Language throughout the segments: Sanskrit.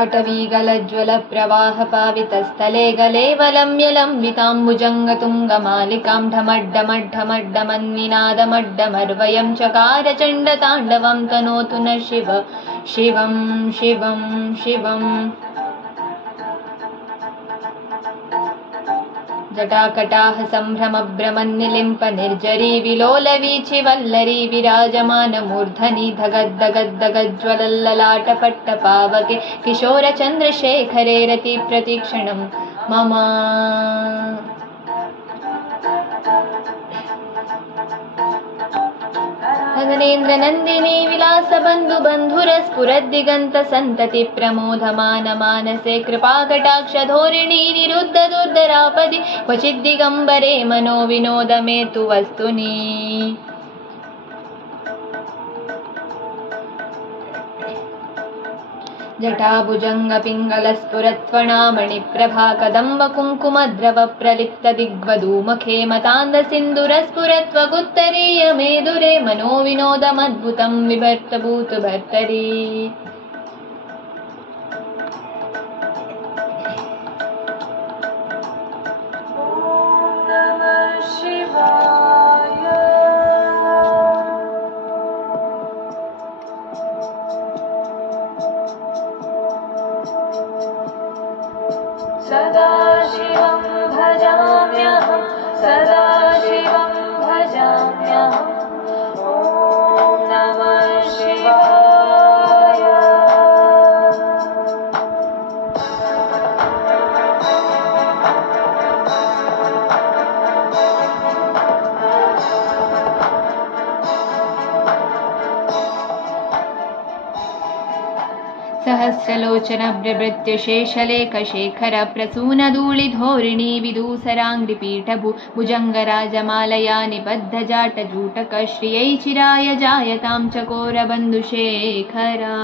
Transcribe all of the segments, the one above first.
ललाटवीगलज्वलप्रवाहपावितस्थले गलेवलम्यलम्बिताम्बुजङ्गतुङ्गमालिकां ढमड्डमड्ढमड्डमन्निनादमड्डमर्वयं चकार चण्डताण्डवं तनोतु न शिव शिवं शिवं शिवम्। जटाकटाह सम्भ्रमभ्रमन्निलिम्प निर्जरी विलोलवीचि वल्लरी विराजमानमूर्धनि धगद्धगद्धगज्ज्वलल्ललाटपट्टपावके किशोरचन्द्रशेखरे रतिप्रतिक्षणं मम। गगनेन्द्रनन्दिनी विलासबन्धुबन्धुरस्फुरद्दिगन्तसन्तति प्रमोदमान मानसे कृपाकटाक्षधोरिणी निरुद्ध दुर्धरापदि क्वचिद्दिगम्बरे मनो विनोदमेतु वस्तुनि। जटाभुजङ्गपिङ्गलस्फुरत्वणामणिप्रभा कदम्बकुङ्कुमद्रवप्रलिप्तदिग्वधूमुखे मतान्दसिन्दूरस्फुरत्वगुत्तरीयमेदुरे मनो विनोदमद्भुतं विभर्तभूतभर्तरी। सदाशिवं भजाम्यहं सदाशिवं भजाम्यहम्। ॐ नमः शिवाय। सहस्रलोचनभ्रभृत्य शेषलेखशेखर प्रसूनधूलिधोरिणी विदूसराङ्घ्रिपीठभुजङ्गराजमालया निबद्धजाटजूटक श्रियै चिराय जायतां चकोरबन्धुशेखरा।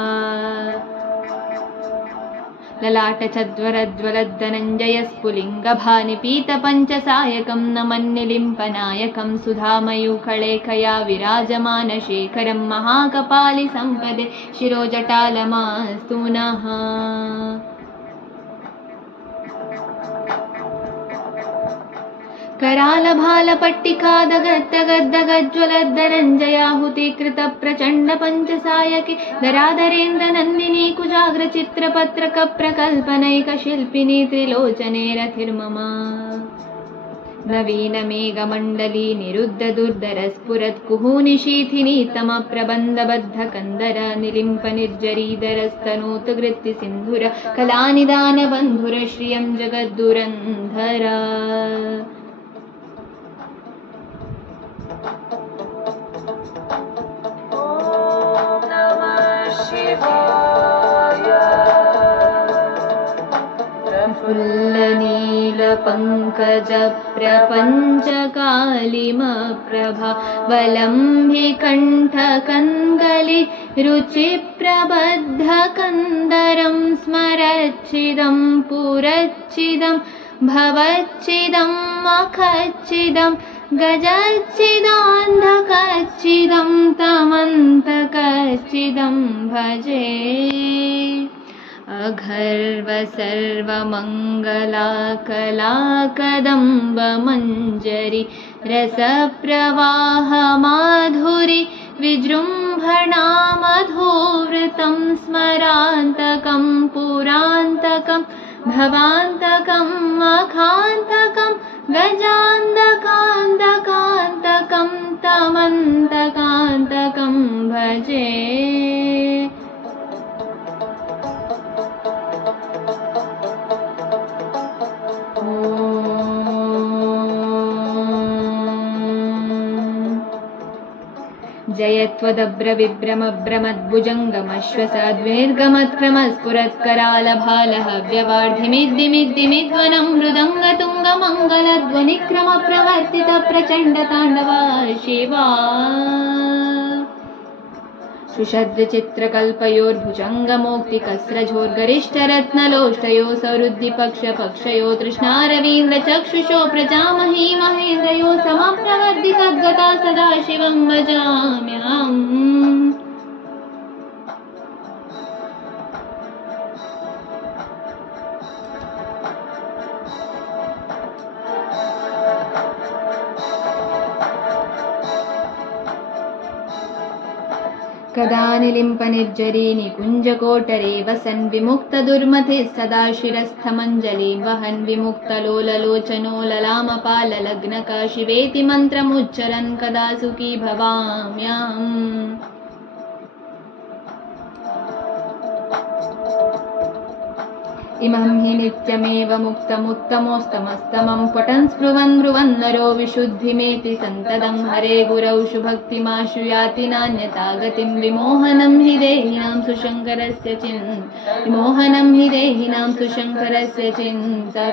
ललाटचद्वरज्वलद्धनञ्जयस्फुलिङ्गभानिपीतपञ्चसायकं नमन्निलिम्पनायकं सुधामयूखलेखया विराजमानशेखरं महाकपालिसम्पदे शिरोजटालमास्तु नः। करालभालपट्टिकादगद्धगद्धगज्ज्वलद्धनञ्जयाहुतीकृतप्रचण्डपञ्चसायके धराधरेन्द्रनन्दिनी कुजाग्रचित्रपत्रकप्रकल्पनैकशिल्पिनी त्रिलोचने रथिर्मम। नवीनमेघमण्डली निरुद्धदुर्धरस्फुरत्कुहूनिशीथिनी तमप्रबन्धबद्धकन्दर निलिम्पनिर्जरीधरस्तनोतुकृत्तिसिन्धुर कलानिदानबन्धुर श्रियं जगद्दुरन्धर। प्रफुल्लनीलपङ्कजप्रपञ्चकालिमप्रभा वलम्भिकण्ठकङ्गलि रुचिप्रबद्धकन्दरं स्मरच्चिदं पुरच्चिदं भवच्चिदं मखच्चिदं गजच्चिदान्धकच्चिदं तमन्तकच्चिदं भजे। अघर्व सर्वमङ्गलाकलाकदम्बमञ्जरी रसप्रवाहमाधुरि विजृम्भणामधोवृतं स्मरान्तकं पुरान्तकं भवान्तकं मखान्तकं गजान्तकान्तकान्तकं तमन्तकान्तकं भजे। जयत्वदभ्रविभ्रमभ्रमद्भुजङ्गमश्वसाद्वेर्गमत्क्रमस्फुरत्करालभालहव्यवाढिमिद्दिमिद्दिमिध्वनं मृदङ्गतुङ्गमङ्गलध्वनिक्रमप्रवर्तितप्रचण्डताण्डवा शिवा। सुषद्रचित्रकल्पयोर्भुजङ्गमौक्तिकस्रजोर्गरिष्ठरत्नलोष्टयो सौरुद्धिपक्षपक्षयो तृष्णारवीन्द्रचक्षुषो प्रजामही महेन्द्रयो समप्रवर्धितद्गता सदाशिवं भजाम्यहम्। कदा निलिम्पनिर्जरी निकुञ्जकोटरे वसन् विमुक्तदुर्मतिः सदा शिरस्थमञ्जलिं वहन् विमुक्तलोललोचनो ललामपाललग्नकाशिवेति मन्त्रमुच्चरन् कदा सुखी भवाम्यहम्। इमं हि नित्यमेव मुक्तमुत्तमोस्तमस्तमं पठन् स्पृहन् ब्रुवन् नरो विशुद्धिमेति सन्ततं हरे गुरौ शुभक्तिमाशु याति नान्यथा गतिं विमोहनं हि देहिनां सुशङ्करस्य विमोहनं हि देहिनां सुशङ्करस्य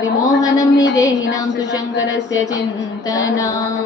विमोहनं हि देहिनां सुशङ्करस्य चिन्तनम्।